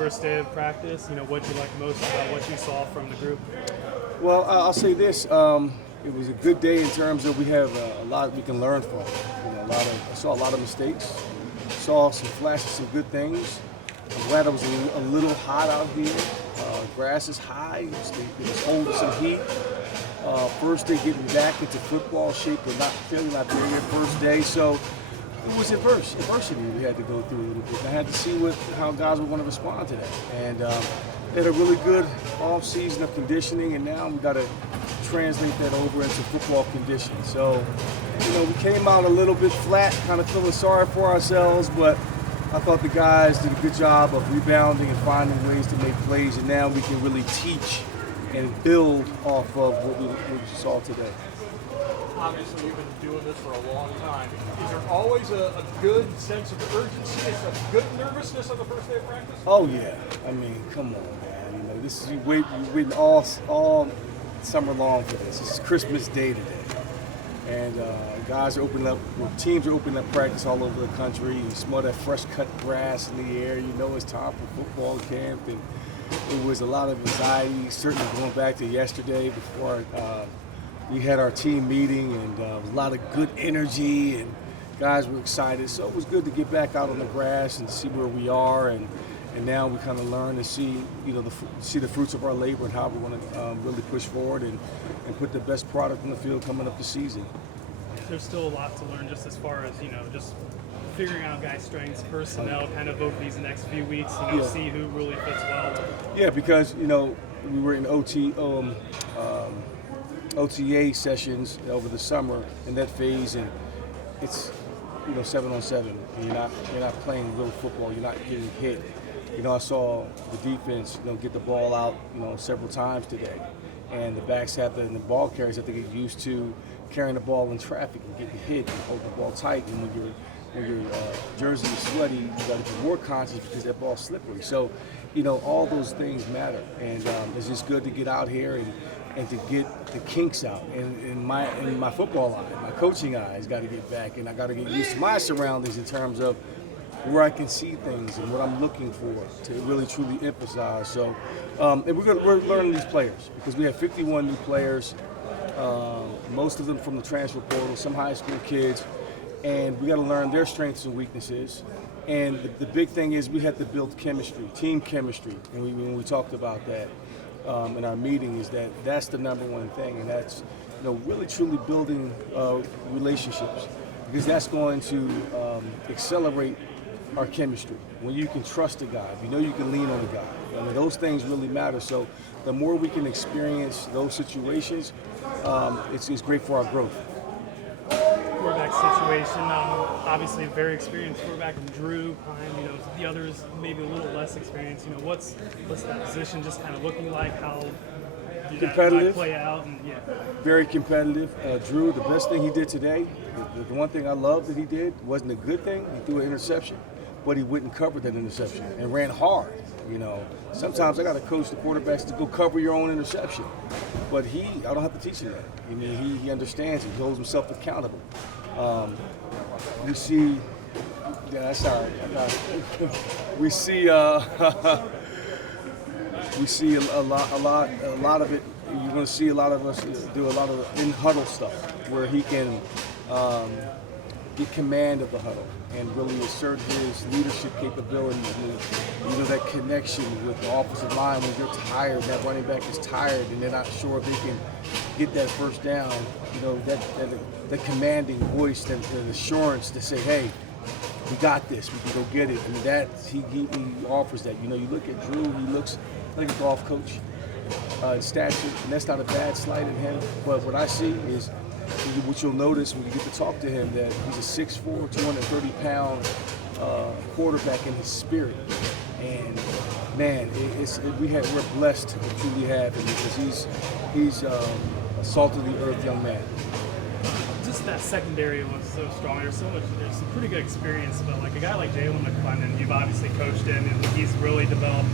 first day of practice. What you like most about what you saw from the group? Well, I'll say this. It was a good day in terms of we have a lot we can learn from. I saw a lot of mistakes, saw some flashes, some good things. I'm glad it was a little hot out here. Grass is high. It was holding some heat. First day getting back into football shape. We're not feeling like we're here first day, so it was adversity we had to go through a little bit. I had to see how guys were going to respond to that. And they had a really good off season of conditioning, and now we got to translate that over into football conditioning. So, we came out a little bit flat, kind of feeling sorry for ourselves, but I thought the guys did a good job of rebounding and finding ways to make plays, and now we can really teach and build off of what we saw today. Obviously, you've been doing this for a long time. Is there always a good sense of urgency, a good nervousness on the first day of practice? Oh yeah, I mean, come on, man. This is you're waiting all summer long for this. This is Christmas Day today, and guys are opening up. Teams are opening up practice all over the country. You smell that fresh cut grass in the air. It's time for football camp, and it was a lot of anxiety. Certainly going back to yesterday before. We had our team meeting, and a lot of good energy, and guys were excited. So it was good to get back out on the grass and see where we are, and now we kind of learn to see, see the fruits of our labor and how we're going to really push forward and put the best product on the field coming up the season. There's still a lot to learn, just as far as just figuring out guys' strengths, personnel, kind of over these next few weeks. See who really fits well. Yeah, because we were in OTA sessions over the summer in that phase, and it's 7-on-7, and you're not playing real football. You're not getting hit. I saw the defense get the ball out several times today, and the backs and the ball carriers have to get used to carrying the ball in traffic and getting hit and hold the ball tight. And when your jersey is sweaty, you got to be more conscious because that ball's slippery. So all those things matter, and it's just good to get out here and to get the kinks out. And in my football eye, my coaching eye has got to get back, and I got to get used to my surroundings in terms of where I can see things and what I'm looking for to really truly emphasize. So, and we're learning these players because we have 51 new players, most of them from the transfer portal, some high school kids, and we got to learn their strengths and weaknesses. And the big thing is we have to build chemistry, team chemistry, and when we talked about that in our meeting, is that's the number one thing, and that's really truly building relationships, because that's going to accelerate our chemistry. When you can trust a guy, you can lean on a guy. Those things really matter. So the more we can experience those situations, it's great for our growth. Quarterback situation, obviously a very experienced quarterback in Drew Pine, the others maybe a little less experienced. What's that position just kind of looking like? How did that might play out? And very competitive. Drew, the best thing he did today, the one thing I love that he did wasn't a good thing. He threw an interception, but he wouldn't cover that interception and ran hard. Sometimes I got to coach the quarterbacks to go cover your own interception, but I don't have to teach him that. He understands it. He holds himself accountable. We see, that's all right. We see a lot of it. You're going to see a lot of us do a lot of in-huddle stuff where he can get command of the huddle and really assert his leadership capabilities. And, that connection with the offensive line when you're tired, that running back is tired and they're not sure if they can get that first down. That commanding voice, that assurance to say, hey, we got this, we can go get it. He offers that. You look at Drew, he looks like a golf coach in stature, and that's not a bad slight in him. But what I see is, what you'll notice when you get to talk to him, that he's a 6'4", 230-pound quarterback in his spirit. And man, we're blessed to truly have him, because he's a salt of the earth young man. Just that secondary was so strong. There's some pretty good experience, but like a guy like Jalen McClendon, you've obviously coached him, and he's really developed.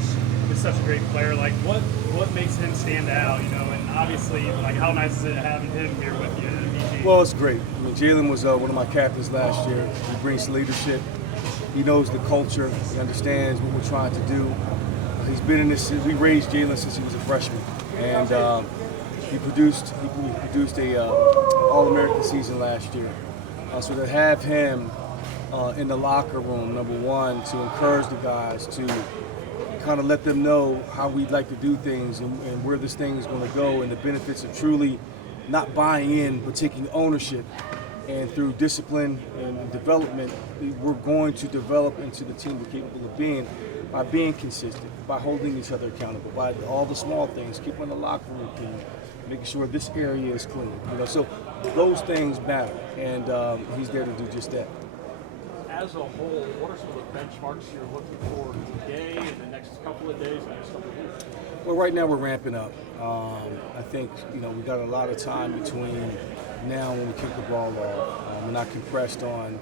He's such a great player. Like, what makes him stand out? And obviously, like, how nice is it having him here with you at BG? Well, it's great. Jalen was one of my captains last year. He brings leadership. He knows the culture. He understands what we're trying to do. He's been in this. We raised Jalen since he was a freshman, and he produced a All-American season last year. So to have him in the locker room, number one, to encourage the guys, to kind of let them know how we'd like to do things and where this thing is going to go, and the benefits of truly not buying in but taking ownership. And through discipline and development, we're going to develop into the team we're capable of being by being consistent, by holding each other accountable, by all the small things, keeping the locker room clean, making sure this area is clean. So those things matter, and he's there to do just that. As a whole, what are some of the benchmarks you're looking for today and the next couple of days, the next couple of weeks? Well, right now we're ramping up. I think we got a lot of time between now and when we kick the ball off. We're not compressed on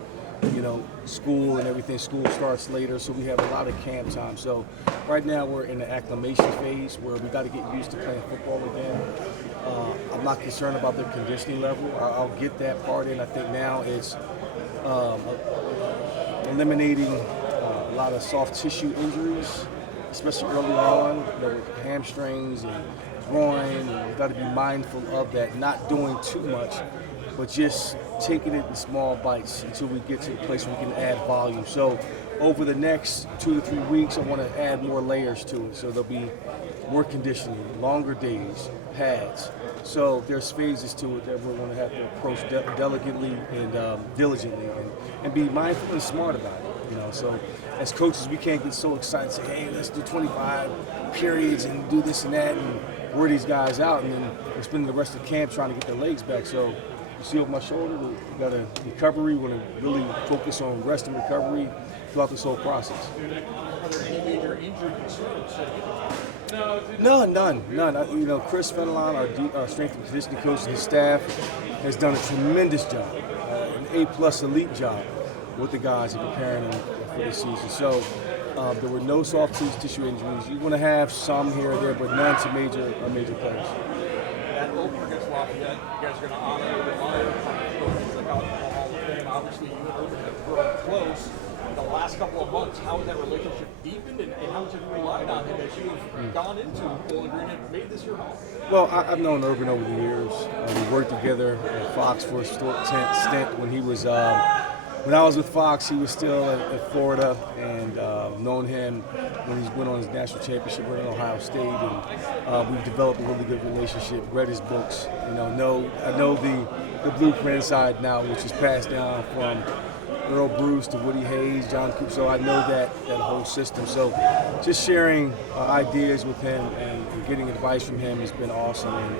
school and everything. School starts later, so we have a lot of camp time. So right now we're in the acclimation phase where we got to get used to playing football again. I'm not concerned about their conditioning level. I'll get that part in. I think now it's eliminating a lot of soft tissue injuries, especially early on, with hamstrings and groin. And we've got to be mindful of that, not doing too much, but just taking it in small bites until we get to the place where we can add volume. So over the next 2 to 3 weeks, I want to add more layers to it. So there'll be more conditioning, longer days, pads. So there's phases to it that we're going to have to approach delicately and diligently and be mindful and smart about it. So as coaches, we can't get so excited and say, hey, let's do 25 periods and do this and that and wear these guys out, and then we're spending the rest of the camp trying to get their legs back. So you see over my shoulder, we got a recovery. We're going to really focus on rest and recovery throughout this whole process. Are there any major injury concerns? No, none. Chris Fenelon, our strength and conditioning coach, and his staff has done a tremendous job, an A+ elite job with the guys in preparing them for this season. So there were no soft tissue injuries. You're going to have some here or there, but none to major players. That opener against Lafayette, you guys are going to honor and admire coaches like Alcohol Hall of Fame. Obviously, you and Urban have grown close. In the last couple of months, how has that relationship deepened, and how much have you relied on him as you've gone into Bowling Green and made this your home? Well, I've known Urban over the years. We worked together at Fox for a stint when he was. When I was with Fox, he was still at Florida, and known him when he went on his national championship run at Ohio State, and we've developed a really good relationship. Read his books, I know the blueprint inside now, which is passed down from Earl Bruce to Woody Hayes, John Cooper. So I know that whole system. So just sharing ideas with him and getting advice from him has been awesome. And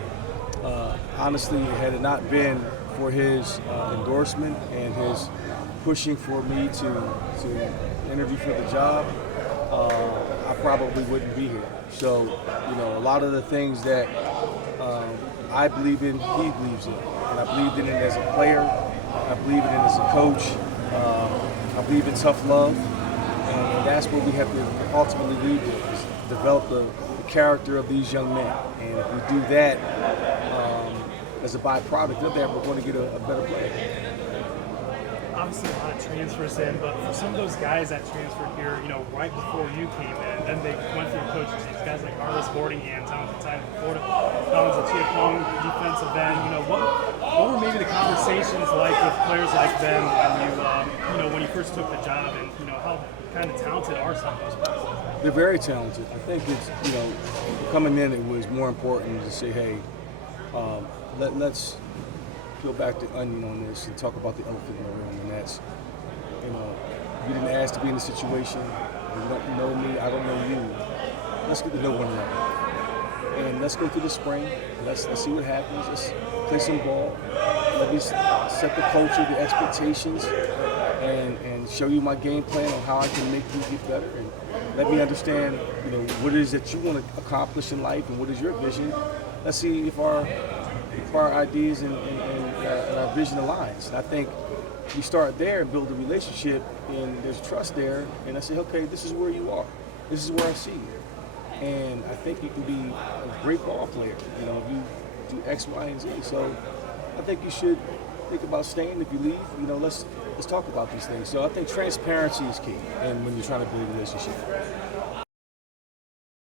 honestly, had it not been for his endorsement and his pushing for me to interview for the job, I probably wouldn't be here. So, a lot of the things that I believe in, he believes in. And I believed in it as a player. I believe in it as a coach. I believe in tough love. And that's what we have to ultimately lead with, is develop the character of these young men. And if we do that as a byproduct of that, we're going to get a better player. Obviously a lot of transfers in, but for some of those guys that transferred here, right before you came in, then they went through coaching teams, guys like Arlis Boardingham, talented tight end from Florida, Collins, a Chiapong defensive end. What were maybe the conversations like with players like them when you first took the job, and how kind of talented are some of those players? They're very talented. I think it's coming in, it was more important to say, hey, let's peel back the onion on this and talk about the elephant in the room, and that's, you didn't ask to be in this situation. You don't know me, I don't know you. Let's get to know one another. And let's go through the spring. Let's see what happens. Let's play some ball. Let me set the culture, the expectations, and show you my game plan on how I can make you get better. And let me understand, what it is that you want to accomplish in life and what is your vision. Let's see if our ideas and our vision aligns. And I think we start there and build a relationship, and there's trust there. And I say, okay, this is where you are. This is where I see you. And I think you can be a great ball player, if you do X, Y, and Z. So I think you should think about staying. If you leave, let's talk about these things. So I think transparency is key, and when you're trying to build a relationship.